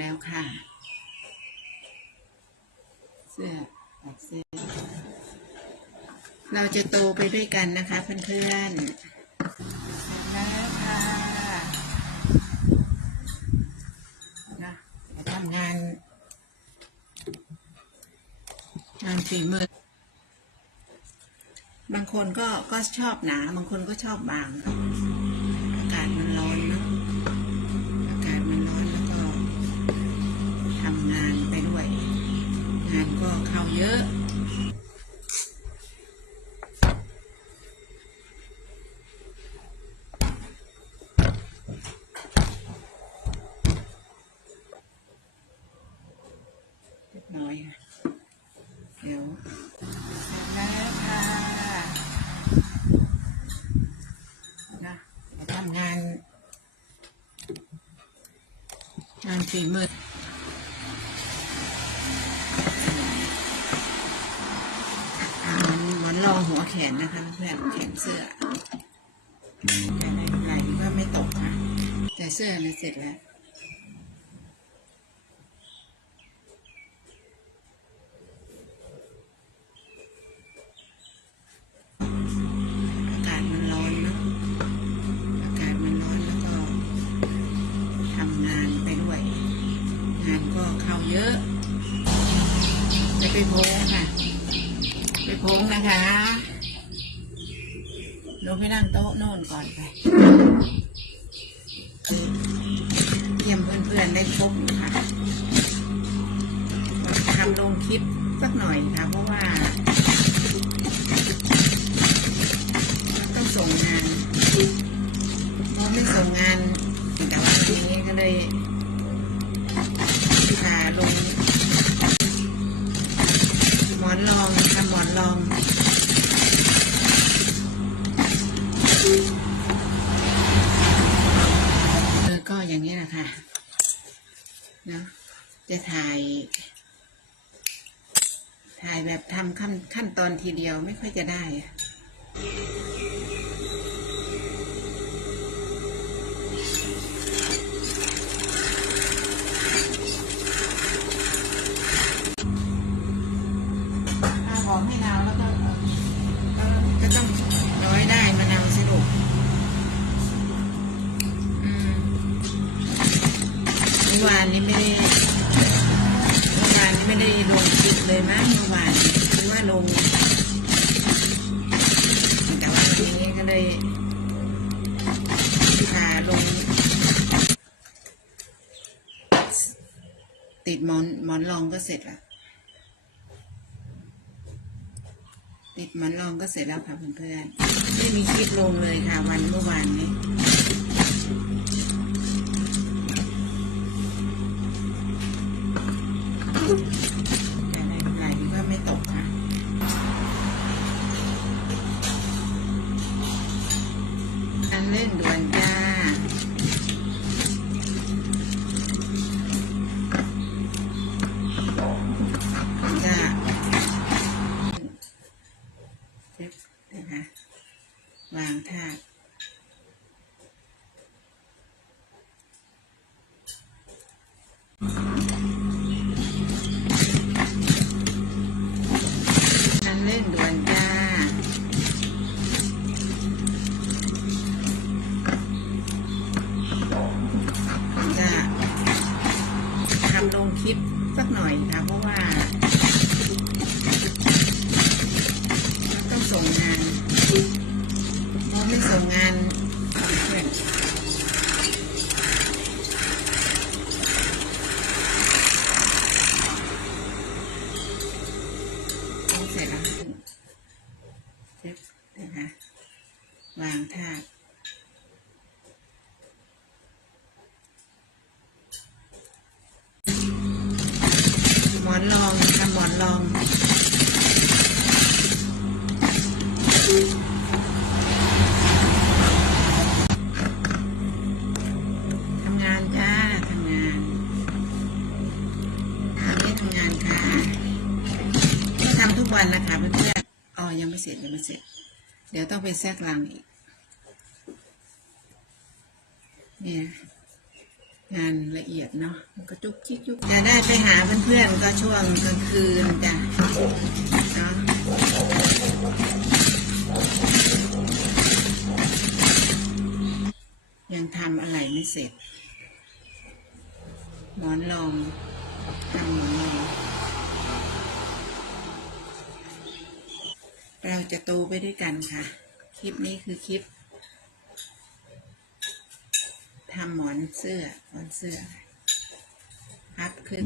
แล้วค่ะ เสื้อตัดเสื้อ เราจะโตไปด้วยกันนะคะเพื่อนๆเสร็จแล้วค่ะนะจะทำงาน งานฝีมือบางคนก็ก็ชอบหนา บางคนก็ชอบบาง เข้าเยอะเรียบร้อยค่ะเดี๋ยวเสร็จแล้วค่ะนะจะทำงาน งานฝีมืออ่า หัวแขนนะคะเพื่อนแขนเสื้อแต่ในไหลก็ไม่ตกค่ะแต่เสื้อเนี่ยเสร็จแล้วอากาศมันร้อนเนอะอากาศมันร้อนแล้วก็ทำงานไปด้วยงานก็เข้าเยอะ จะไปโพงค่ะ ไปโพงนะคะลงไปนั่งโต๊ะโน่นก่อนไปเยี่ยมเพื่อนๆได้ครบค่ะทำลงคลิปสักหน่อยค่ะ เพราะว่า เออก็อย่างนี้แหละค่ะเนาะจะถ่าย ถ่ายแบบทำขั้นขั้นตอนทีเดียวไม่ค่อยจะได้ เลยมั้งเมื่อวานคือว่าลงแต่วันนี้ก็เลยพาลง ติดหมอนหมอนรองก็เสร็จแล้วติดหมันรองก็เสร็จแล้วค่ะเพื่อนๆไม่มีคลิปลงเลยค่ะวันเมื่อวานนี้ แต่ในไหลก็ไม่ตกค่ะ อัน ทำลงคลิปสักหน่อยค่ะ เพราะว่า ต้องส่งงานพอไม่ส่งงานเพื่อนต้องเสร็จแล้วเซ็ตนะคะวางท่าหมอนรองทำหมอนรอง ทำงานจ้าทำงานทำไม่ทำงานค่ะก็ทำทุกวันนะคะเพื่อนๆอ๋อยังไม่เสร็จยังไม่เสร็จ เดี๋ยวต้องไปแทรกลังอีก เนี่ยงานละเอียดเนาะมันก็จุกจิกจุกจะได้ไปหาเพื่อนๆก็ช่วงกลางคืนจ้ะเนาะ ยังทำอะไรไม่เสร็จ หมอนรองทำหมอนรองเราจะโตไปด้วยกันค่ะ คลิปนี้คือคลิปทำหมอนเสื้อหมอนเสื้อพับขึ้น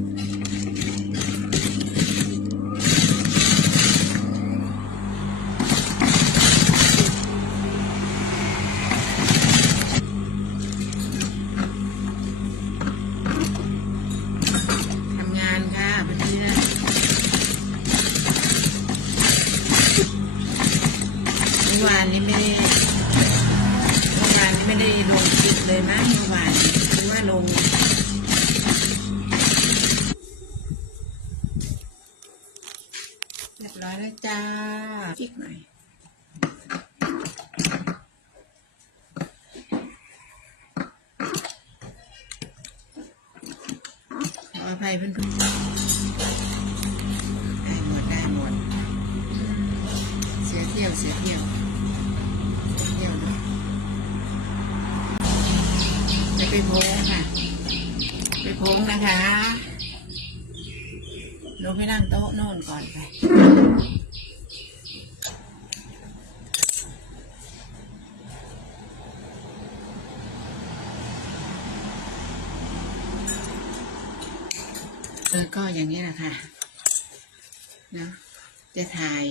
วานนี้ไม่ได้เมื่อวานนี้ไม่ได้ลงคลิปเลยนะเมื่อวานหรือว่าลงเรียบร้อยแล้วจ้าจิกหน่อยขออภัยเพื่อนๆได้หมดได้หมดเสียเที่ยวเสียเที่ยวเสียเที่ยวด้วยจะ ไปโพงค่ะ ไปโพงนะคะลงไปนั่งโต๊ะโน่นก่อนไปเออก็อย่างนี้แหละค่ะเนาะจะถ่าย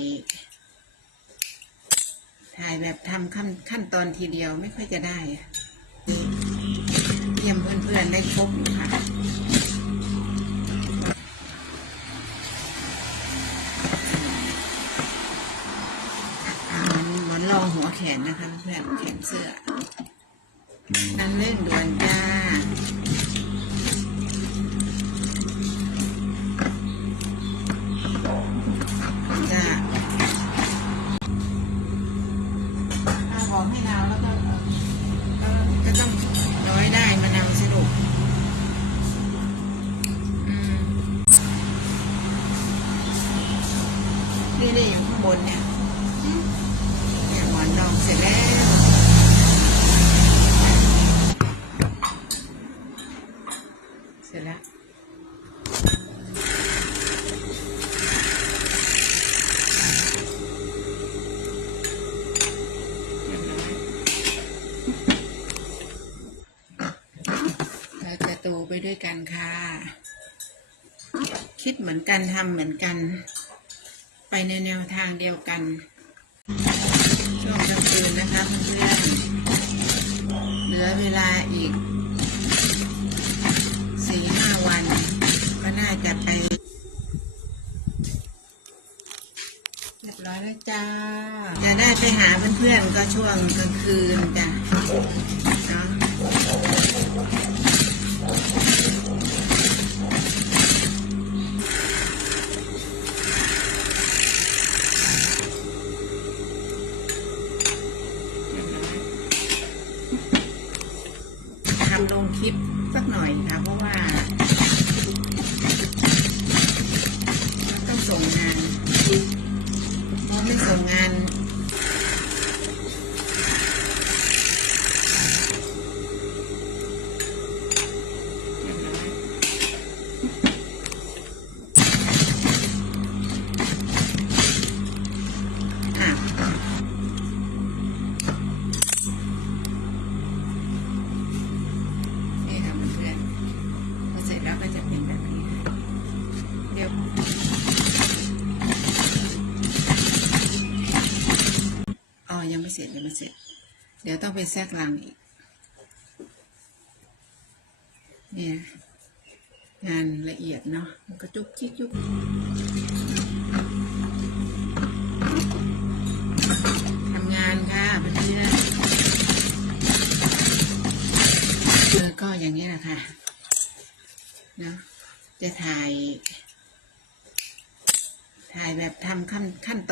ถ่ายแบบทำขั้นขั้นตอนทีเดียวไม่ค่อยจะได้อะ พื่อนๆได้ครบอยู่ค่ะหมอนรองหัวแขนนะคะเพื่อนแขนเสื้อนั่นเล่นด่วนจ้า จ้าถ้าบอกให้นาวแล้วก็เออก็ต้องร้อยได้มะนาวสรุปอืมนี่ นเนี่ยเนี่ยหมอนรองเสร็จแล้วเสร็จแล้วเราจะโตไปด้วยกันค่ะ คิดเหมือนกันทำเหมือนกัน ไปในแนวทางเดียวกัน ช่วงกลางคืนนะคะเพื่อนเหลือเวลาอีกสี่ห้าวัน ก็น่าจะไป เรียบร้อยแล้วจ้า จะได้ไปหาเพื่อนๆก็ช่วงกลางคืนจ้ะ ทำลงคลิปสักหน่อยค่ะ เพราะว่า เสร็จยังไม่เสร็จ เดี๋ยวต้องไปแทรกลังอีก เนี่ยงานละเอียดเนาะมันก็จุกจิกจุกทำงานค่ะเพื่อนๆเออก็อย่างนี้แหละค่ะเนอะจะถ่าย ถ่ายแบบทำขั้นขั้นตอน